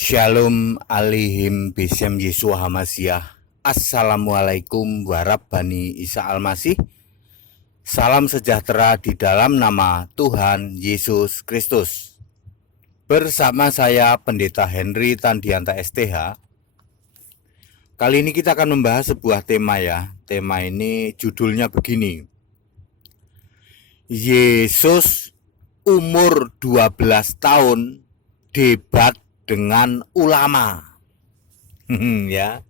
Shalom alihim bisem Yesua Hamasiah. Assalamualaikum warahmatullahi Isa Al-Masih. Salam sejahtera di dalam nama Tuhan Yesus Kristus. Bersama saya Pendeta Henry Tandianta STH. Kali ini kita akan membahas sebuah tema ya. Tema ini judulnya begini. Yesus umur 12 tahun debat dengan ulama. Ya.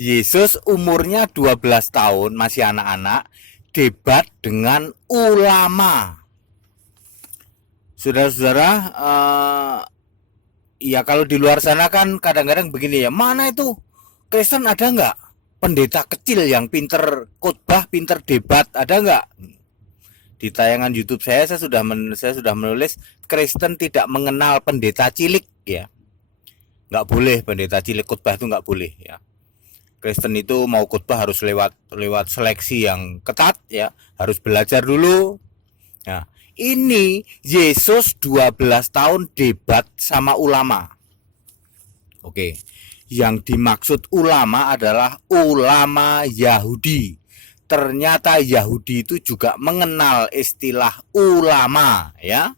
Yesus umurnya 12 tahun, masih anak-anak, debat dengan ulama. Saudara-saudara, ya kalau di luar sana kan kadang-kadang begini ya, mana itu Kristen ada nggak? Pendeta kecil yang pinter khotbah, pinter debat, ada nggak? Di tayangan YouTube saya sudah menulis Kristen tidak mengenal pendeta cilik ya. Nggak boleh pendeta cilik khotbah, itu nggak boleh ya. Kristen itu mau khotbah harus lewat seleksi yang ketat ya, harus belajar dulu. Nah, ini Yesus 12 tahun debat sama ulama. Oke. Yang dimaksud ulama adalah ulama Yahudi. Ternyata Yahudi itu juga mengenal istilah ulama ya.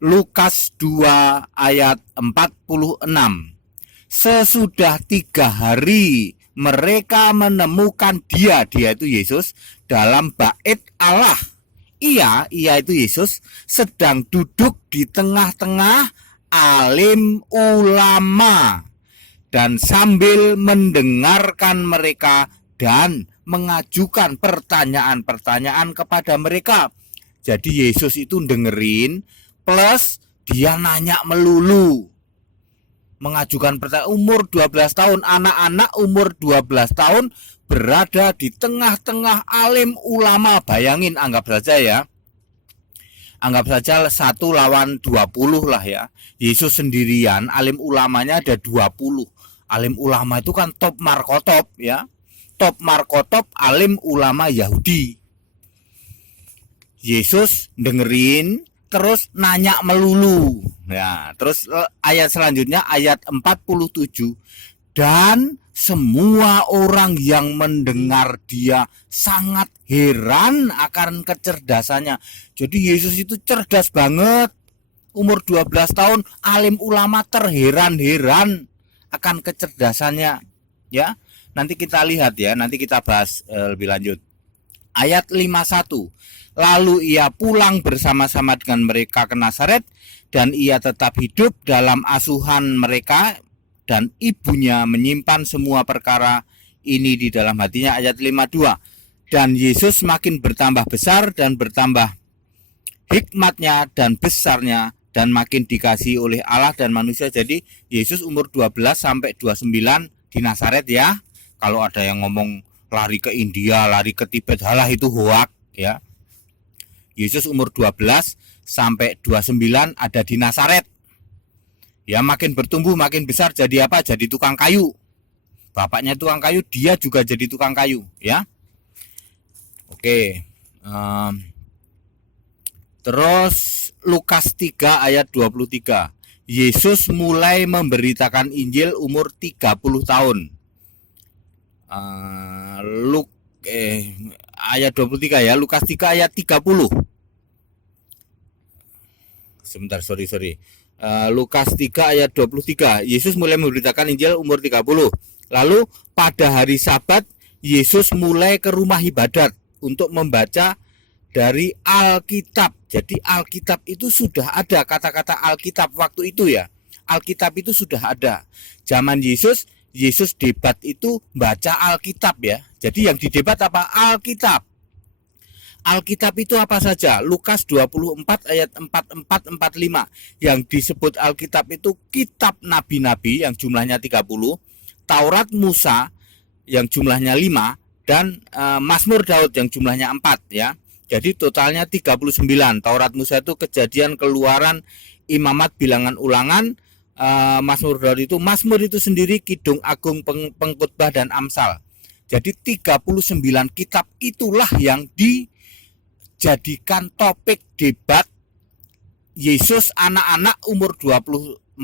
Lukas 2 ayat 46. Sesudah 3 hari mereka menemukan dia itu Yesus dalam bait Allah. Ia itu Yesus sedang duduk di tengah-tengah alim ulama dan sambil mendengarkan mereka dan mengajukan pertanyaan-pertanyaan kepada mereka. Jadi Yesus itu dengerin plus dia nanya melulu, mengajukan pertanyaan. Umur 12 tahun, anak-anak umur 12 tahun berada di tengah-tengah alim ulama. Bayangin, anggap saja ya, anggap saja 1 lawan 20 lah ya. Yesus sendirian, alim ulamanya ada 20. Alim ulama itu kan top markotop ya, top markotop alim ulama Yahudi. Yesus dengerin terus nanya melulu. Ya, terus ayat selanjutnya ayat 47, dan semua orang yang mendengar dia sangat heran akan kecerdasannya. Jadi Yesus itu cerdas banget. Umur 12 tahun alim ulama terheran-heran akan kecerdasannya ya. Nanti kita lihat ya, nanti kita bahas lebih lanjut. Ayat 51. Lalu ia pulang bersama-sama dengan mereka ke Nazaret, dan ia tetap hidup dalam asuhan mereka, dan ibunya menyimpan semua perkara ini di dalam hatinya. Ayat 52. Dan Yesus makin bertambah besar dan bertambah hikmatnya dan besarnya, dan makin dikasihi oleh Allah dan manusia. Jadi Yesus umur 12 sampai 29 di Nazaret ya. Kalau ada yang ngomong lari ke India, lari ke Tibet, halah itu hoak ya. Yesus umur 12 sampai 29 ada di Nazaret. Ya, makin bertumbuh, makin besar, jadi apa? Jadi tukang kayu. Bapaknya tukang kayu, dia juga jadi tukang kayu ya. Oke. Terus Lukas 3 ayat 23. Yesus mulai memberitakan Injil umur 30 tahun. Ayat 23 ya, Lukas 3 ayat 30. Sebentar, sorry. Lukas 3 ayat 23. Yesus mulai memberitakan Injil umur 30. Lalu pada hari Sabat Yesus mulai ke rumah ibadat untuk membaca dari Alkitab. Jadi Alkitab itu sudah ada, kata-kata Alkitab waktu itu ya. Alkitab itu sudah ada. Zaman Yesus debat itu baca Alkitab ya. Jadi yang didebat apa? Alkitab. Alkitab itu apa saja? Lukas 24 ayat 44-45. Yang disebut Alkitab itu kitab nabi-nabi yang jumlahnya 30, Taurat Musa yang jumlahnya 5, dan Mazmur Daud yang jumlahnya 4 ya. Jadi totalnya 39. Taurat Musa itu Kejadian, Keluaran, Imamat, Bilangan, Ulangan. Mazmur Daud itu Mazmur itu sendiri, Kidung Agung, Pengkhotbah, dan Amsal. Jadi 39 kitab itulah yang dijadikan topik debat Yesus anak-anak umur 12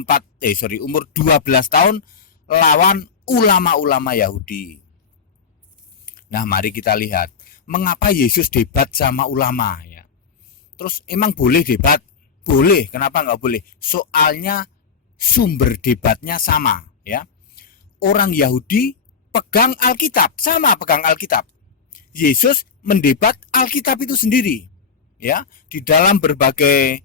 umur 12 tahun lawan ulama-ulama Yahudi. Nah, mari kita lihat mengapa Yesus debat sama ulama ya. Terus emang boleh debat? Boleh, kenapa nggak boleh? Soalnya sumber debatnya sama ya. Orang Yahudi pegang Alkitab, sama pegang Alkitab. Yesus mendebat Alkitab itu sendiri. Ya, di dalam berbagai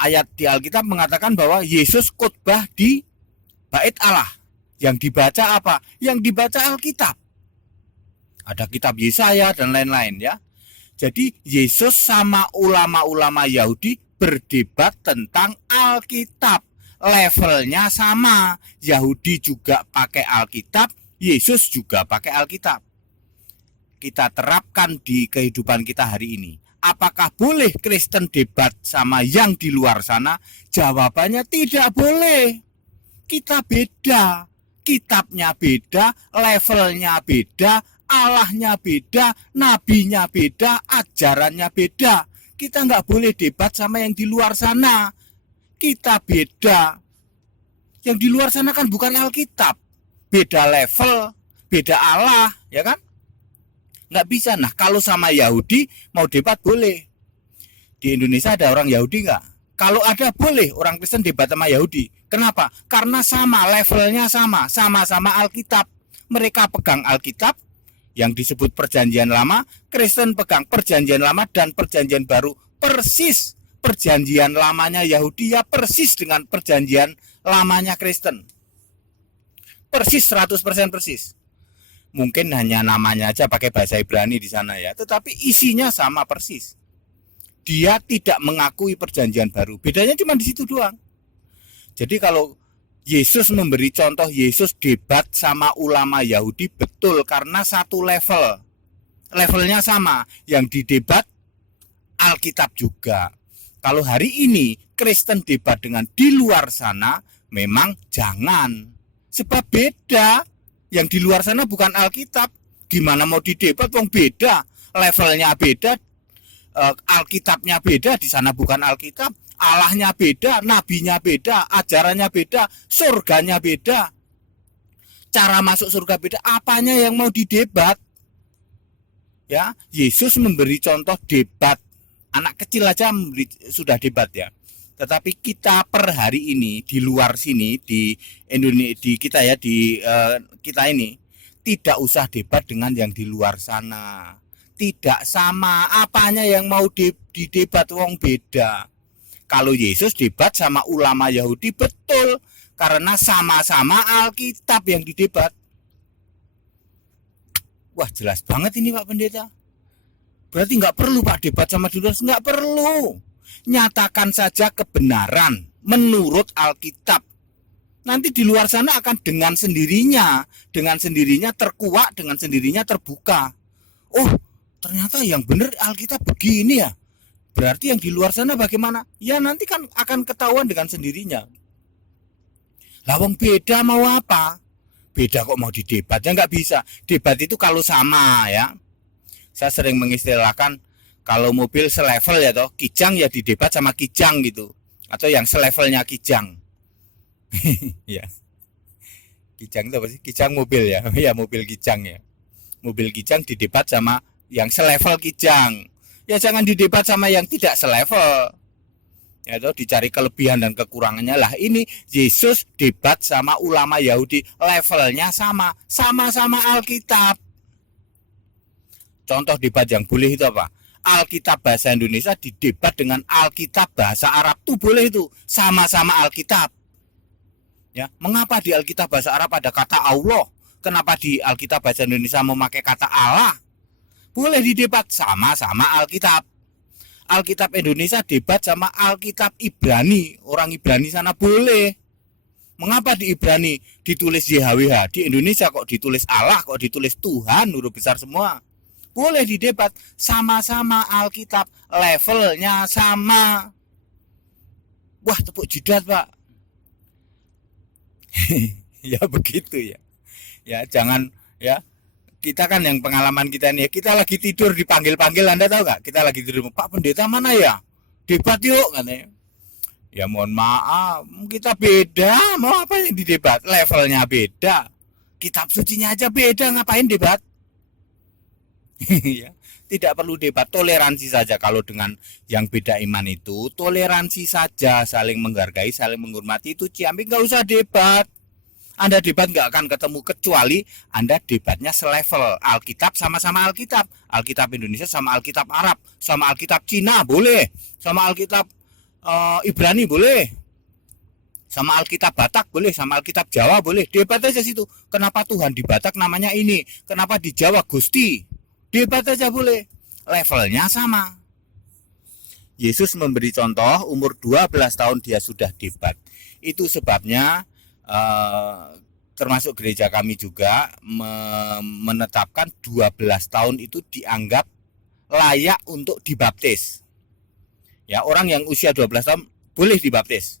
ayat di Alkitab mengatakan bahwa Yesus khotbah di Bait Allah. Yang dibaca apa? Yang dibaca Alkitab. Ada kitab Yesaya dan lain-lain ya. Jadi Yesus sama ulama-ulama Yahudi berdebat tentang Alkitab. Levelnya sama. Yahudi juga pakai Alkitab, Yesus juga pakai Alkitab. Kita terapkan di kehidupan kita hari ini. Apakah boleh Kristen debat sama yang di luar sana? Jawabannya tidak boleh. Kita beda. Kitabnya beda, levelnya beda, Allahnya beda, nabinya beda, ajarannya beda. Kita nggak boleh debat sama yang di luar sana. Kita beda. Yang di luar sana kan bukan Alkitab. Beda level, beda Allah, ya kan? Nggak bisa. Nah, kalau sama Yahudi mau debat boleh. Di Indonesia ada orang Yahudi nggak? Kalau ada boleh orang Kristen debat sama Yahudi. Kenapa? Karena sama, levelnya sama, sama-sama Alkitab. Mereka pegang Alkitab yang disebut Perjanjian Lama, Kristen pegang Perjanjian Lama dan Perjanjian Baru. Persis Perjanjian Lamanya Yahudi ya persis dengan Perjanjian Lamanya Kristen. Persis 100% persis. Mungkin hanya namanya aja pakai bahasa Ibrani di sana ya, tetapi isinya sama persis. Dia tidak mengakui Perjanjian Baru. Bedanya cuma di situ doang. Jadi kalau Yesus memberi contoh, Yesus debat sama ulama Yahudi betul karena satu level. Levelnya sama. Yang didebat Alkitab juga. Kalau hari ini Kristen debat dengan di luar sana, memang jangan. Sebab beda. Yang di luar sana bukan Alkitab. Gimana mau didebat? Wong beda. Levelnya beda. Alkitabnya beda, di sana bukan Alkitab. Allahnya beda, nabinya beda, ajarannya beda, surganya beda. Cara masuk surga beda, apanya yang mau didebat? Ya, Yesus memberi contoh debat. Anak kecil aja sudah debat ya. Tetapi kita per hari ini di luar sini di Indonesia, di kita ya, di kita ini tidak usah debat dengan yang di luar sana. Tidak sama, apanya yang mau didebat, wong beda. Kalau Yesus debat sama ulama Yahudi betul, karena sama-sama Alkitab yang didebat. Wah, jelas banget ini Pak Pendeta. Berarti nggak perlu Pak debat sama di luar, nggak perlu. Nyatakan saja kebenaran menurut Alkitab. Nanti di luar sana akan dengan sendirinya terkuak, dengan sendirinya terbuka. Oh, ternyata yang benar Alkitab begini ya. Berarti yang di luar sana bagaimana? Ya nanti kan akan ketahuan dengan sendirinya. Lawang beda mau apa? Beda kok mau didebat? Ya nggak bisa. Debat itu kalau sama ya. Saya sering mengistilahkan kalau mobil selevel ya toh, kijang ya didebat sama kijang gitu. Atau yang selevelnya kijang. Ya. Kijang itu apa sih? Kijang mobil ya. Ya mobil kijang ya. Mobil kijang didebat sama yang selevel kijang. Ya jangan didebat sama yang tidak selevel. Ya toh, dicari kelebihan dan kekurangannya lah. Ini Yesus debat sama ulama Yahudi, levelnya sama, sama-sama Alkitab. Contoh debat yang boleh itu apa? Alkitab bahasa Indonesia didebat dengan Alkitab bahasa Arab tuh boleh itu, sama-sama Alkitab. Ya, mengapa di Alkitab bahasa Arab ada kata Allah? Kenapa di Alkitab bahasa Indonesia memakai kata Allah? Boleh didebat, sama-sama Alkitab. Alkitab Indonesia debat sama Alkitab Ibrani, orang Ibrani sana boleh. Mengapa di Ibrani ditulis YHWH, di Indonesia kok ditulis Allah, kok ditulis Tuhan, huruf besar semua? Boleh didebat, sama-sama Alkitab, levelnya sama. Wah, tepuk jidat Pak. Ya begitu ya. Ya jangan ya. Kita kan yang pengalaman kita nih, kita lagi tidur dipanggil-panggil, Anda tahu nggak? Kita lagi tidur, Pak Pendeta mana ya? Debat yuk katanya. Ya mohon maaf, kita beda, mau apa yang didebat? Levelnya beda. Kitab sucinya aja beda, ngapain debat? Ya, tidak perlu debat, toleransi saja. Kalau dengan yang beda iman itu, toleransi saja, saling menghargai, saling menghormati, itu ciamik, nggak usah debat. Anda debat nggak akan ketemu, kecuali Anda debatnya selevel. Alkitab sama-sama Alkitab. Alkitab Indonesia sama Alkitab Arab, sama Alkitab Cina boleh, sama Alkitab Ibrani boleh, sama Alkitab Batak boleh, sama Alkitab Jawa boleh. Debat aja situ. Kenapa Tuhan di Batak namanya ini? Kenapa di Jawa Gusti? Debat aja boleh. Levelnya sama. Yesus memberi contoh, umur 12 tahun dia sudah debat. Itu sebabnya termasuk gereja kami juga menetapkan 12 tahun itu dianggap layak untuk dibaptis. Ya, orang yang usia 12 tahun boleh dibaptis.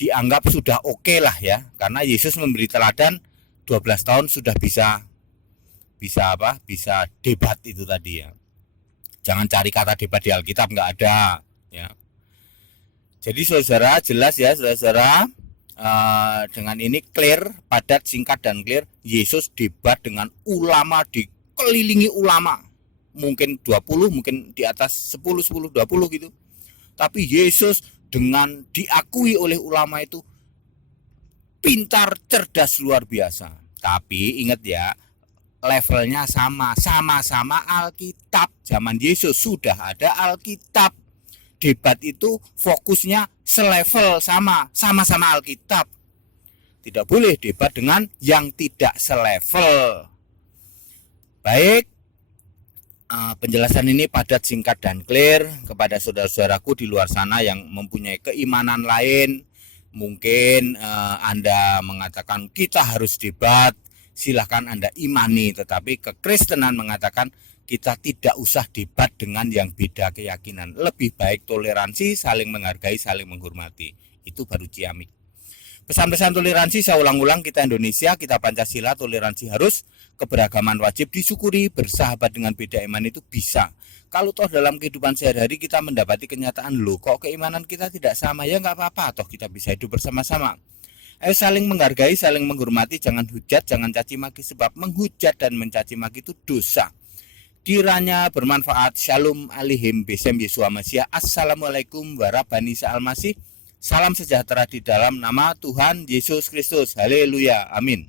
Dianggap sudah oke lah ya, karena Yesus memberi teladan 12 tahun sudah bisa debat itu tadi ya. Jangan cari kata debat di Alkitab, nggak ada ya. Jadi saudara, jelas ya saudara, dengan ini clear, padat, singkat dan clear. Yesus debat dengan ulama, dikelilingi ulama. Mungkin 20, mungkin di atas 10, 20 gitu. Tapi Yesus dengan diakui oleh ulama itu pintar, cerdas, luar biasa. Tapi ingat ya, levelnya sama-sama Alkitab. Zaman Yesus sudah ada Alkitab. Debat itu fokusnya selevel, sama-sama Alkitab. Tidak boleh debat dengan yang tidak selevel. Baik, penjelasan ini padat, singkat dan clear. Kepada saudara-saudaraku di luar sana yang mempunyai keimanan lain, mungkin Anda mengatakan kita harus debat, silahkan Anda imani. Tetapi kekristenan mengatakan kita tidak usah debat dengan yang beda keyakinan. Lebih baik toleransi, saling menghargai, saling menghormati. Itu baru ciamik. Pesan-pesan toleransi saya ulang-ulang, kita Indonesia, kita Pancasila, toleransi harus, keberagaman wajib disyukuri, bersahabat dengan beda iman itu bisa. Kalau toh dalam kehidupan sehari-hari kita mendapati kenyataan, loh kok keimanan kita tidak sama, ya nggak apa-apa, toh kita bisa hidup bersama-sama. Ayo saling menghargai, saling menghormati, jangan hujat, jangan caci maki, sebab menghujat dan mencaci maki itu dosa. Kiranya bermanfaat. Shalom alihim besem Yesua Masya. Assalamualaikum warahmatullahi wabarakatuh. Salam sejahtera di dalam nama Tuhan Yesus Kristus. Haleluya. Amin.